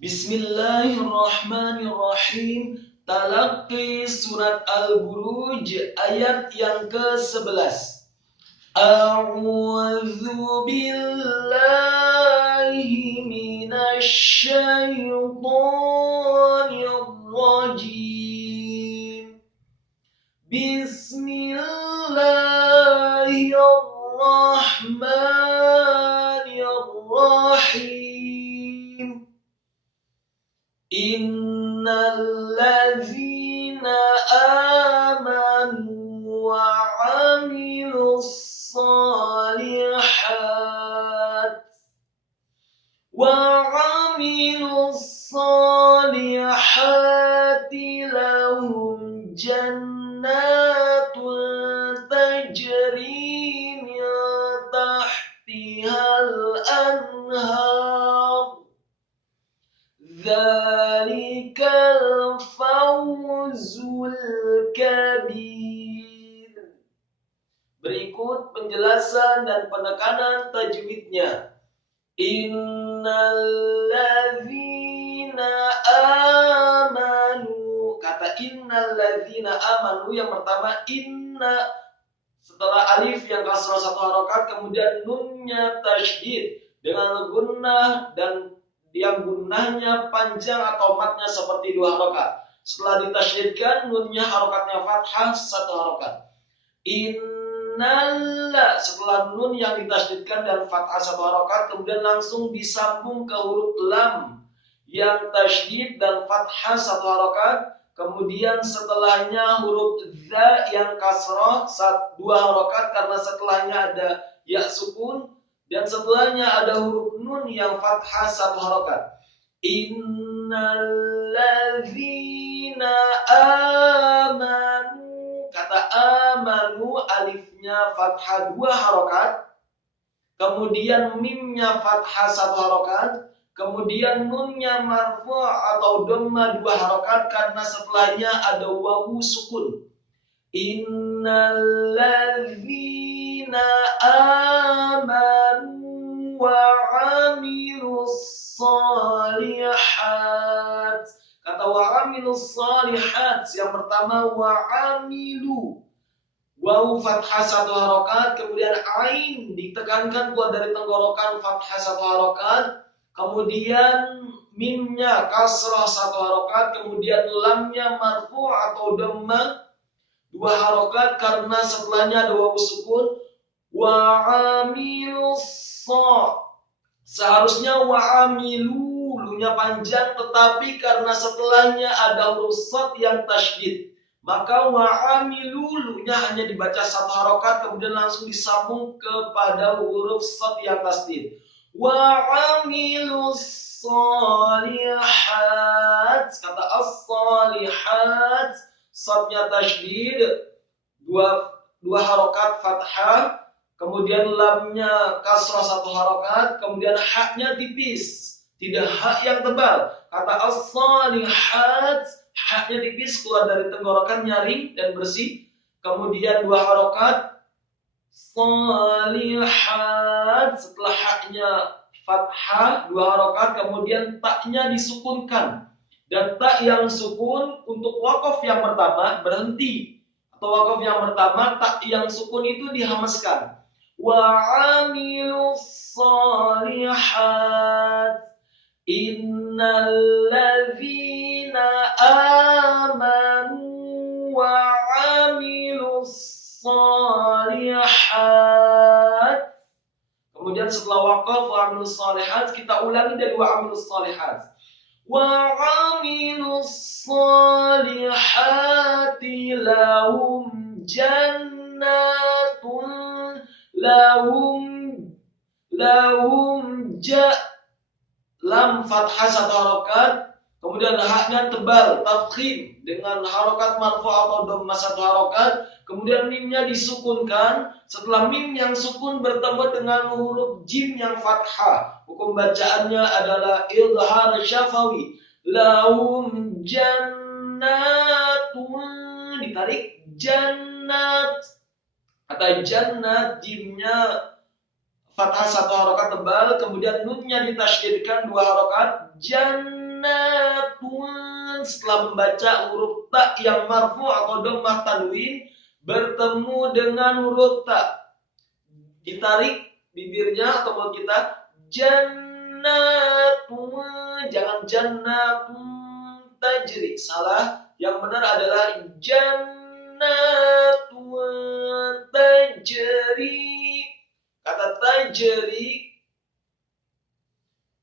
Bismillahirrahmanirrahim. Talaqi surat Al-Buruj ayat yang ke-11. A'udzu billahi minasy syaithanir rajim. Bismillahirrahmanirrahim. Innalladzina amanu wa 'amilus salihati lahum jannatun tajri min tahtihal anhar. Dzalikal fawzul kabir. Berikut penjelasan dan penekanan tajwidnya. Innalladzina amanu. Kata innalladzina amanu yang pertama inna, setelah alif yang kasrah satu harokat, kemudian nunnya tasydid dengan gunnah dan yang gunnahnya panjang atau matnya seperti dua harokat. Setelah ditasydidkan, nunnya harokatnya fathah satu harokat. Innalla, setelah nun yang ditasydidkan dan fathah satu harokat, kemudian langsung disambung ke huruf lam yang tasydid dan fathah satu harokat. Kemudian setelahnya huruf za yang kasrah dua harokat karena setelahnya ada ya sukun. Dan setelahnya ada huruf nun yang fathah satu harokat. Innalladzina amanu. Kata amanu, alifnya fathah dua harokat. Kemudian mimnya fathah satu harokat. Kemudian nunnya marfu' atau dhamma dua harokat karena setelahnya ada wawu sukun. Innalladzina amanu wa 'amilus salihat. Kata wa 'amilus salihat yang pertama wa 'amilu. Wawu fathah satu harokat, kemudian ain ditekankan keluar dari tenggorokan fathah satu harokat, kemudian mimnya kasrah satu harokat, kemudian lamnya marfu' atau dhamma dua harokat karena setelahnya ada wawu sukun. Wa amilus sa, seharusnya wa amilu, lunya panjang, tetapi karena setelahnya ada huruf sad yang tasydid, maka wa amilu, lunya hanya dibaca satu harokat kemudian langsung disambung kepada huruf sad yang tasydid. Wa amilus salihat. Kata as-salihat, sadnya tasydid dua harokat fathah, kemudian lamnya kasrah satu harokat, kemudian haknya tipis, tidak hak yang tebal. Kata as-salihat, haknya tipis keluar dari tenggorokan, nyaring dan bersih, kemudian dua harokat salihat, setelah haknya fathah dua harokat, kemudian taknya disukunkan. Dan tak yang sukun untuk wakaf yang pertama berhenti, atau wakaf yang pertama tak yang sukun itu dihamaskan. Wa amilus salihat. Innalladzina amanu wa amilus salihat. Kemudian setelah wakaf wa amilus salihat, kita ulangi dari wa amilus salihat. Wa amilus salihati lahum jannatun lam fathah satu harokat, kemudian haknya tebal tafkhim dengan harokat marfu' atau dhamma satu harokat, kemudian mimnya disukunkan. Setelah mim yang sukun bertemu dengan huruf jim yang fathah, hukum bacaannya adalah idhar syafawi. Lahum jannatun, ditarik jannat. Kata jannat, jimnya fathah 1 harokat tebal, kemudian nunnya ditasydidkan 2 harokat, jannatun. Setelah membaca huruf ta yang marfu atau dhammah tanwin bertemu dengan huruf ta, ditarik bibirnya atau mulut kita, jannatun, jangan jannatun tajri, salah. Yang benar adalah jannatun tajri. Kata tajri,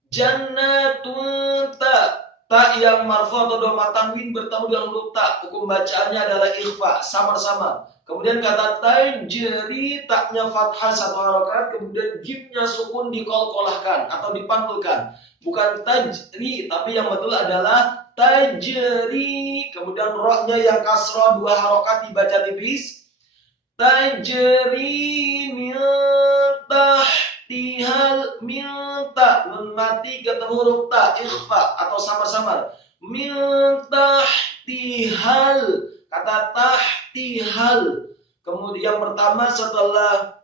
jannatun ta yang marfu atau dhammah tanwin bertemu dengan huruf ta, hukum bacaannya adalah ikhfa, samar-samar. Kemudian kata tajri, taknya fathah 1 harokat, kemudian jimnya sukun dikolkolahkan atau dipantulkan. Bukan tajri, tapi yang betul adalah tajri. Kemudian rohnya yang kasroh 2 harokat dibaca tipis. Tajri min tahtihal, minta, nun mati ketemu huruf ta, ikhfa atau sama-sama. Min tahtihal, kata tahtihal. Kemudian yang pertama setelah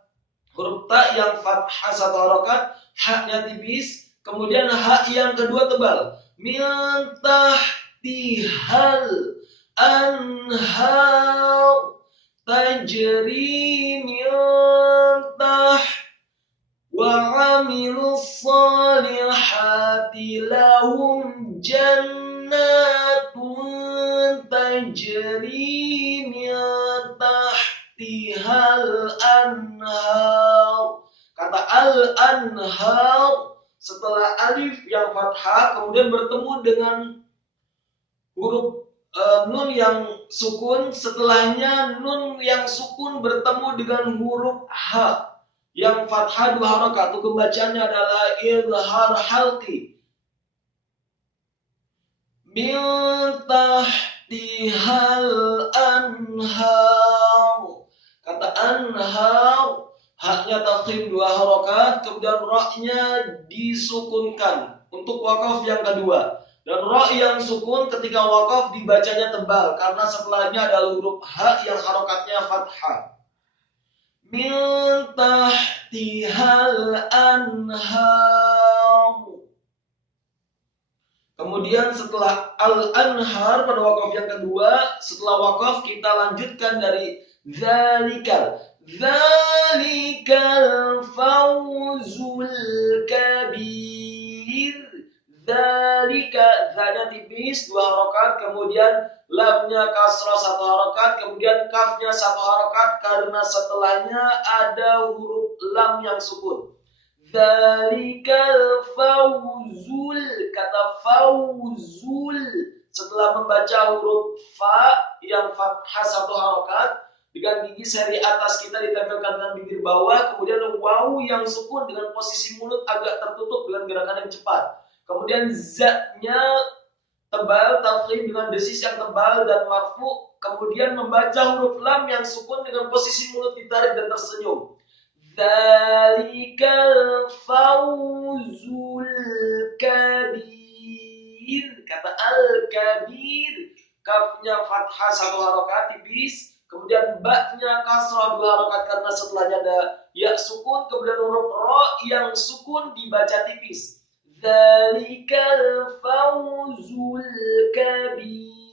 huruf ta yang fathah 1 harokat, haknya tipis. Kemudian hak yang kedua tebal. Min tahtihal anhar tajri min taht wa amilus salihati lahum jannatun tajri min tahtihal anhar. Kata al-anhar setelah alif yang fathah kemudian bertemu dengan huruf nun yang sukun, setelahnya nun yang sukun bertemu dengan huruf ha yang fathah 2 harokat. Hukum bacaannya adalah izhar halqi. Min tahtihal anhar. Kata anhar, haknya tafkhim 2 harokat, kemudian rohnya disukunkan untuk wakaf yang kedua. Dan roh yang sukun ketika wakaf dibacanya tebal karena setelahnya ada huruf ha yang harokatnya fathah. Min tahtihal anhar. Kemudian setelah al-anhar pada wakaf yang kedua, setelah wakaf kita lanjutkan dari zalikal. Zalikal fawzul kabir. Zalika, zanya tipis 2 harokat, kemudian lamnya kasrah 1 harokat, kemudian kafnya 1 harokat karena setelahnya ada huruf lam yang sukun. Zalikal fawzul, kata fawzul setelah membaca huruf fa yang fathah 1 harokat dengan gigi seri atas kita ditempelkan dengan bibir bawah, kemudian waw yang sukun dengan posisi mulut agak tertutup dengan gerakan yang cepat. Kemudian zatnya tebal, tafkhim dengan desis yang tebal dan marfu. Kemudian membaca huruf lam yang sukun dengan posisi mulut ditarik dan tersenyum. Dzalikal fawzul kabir. Kata al-kabir, kafnya fathah 1 harokat tipis, kemudian baknya kasrah 2 harokat karena setelahnya ada ya sukun, kemudian huruf ro yang sukun dibaca tipis. Dzalikal fawzul kabir.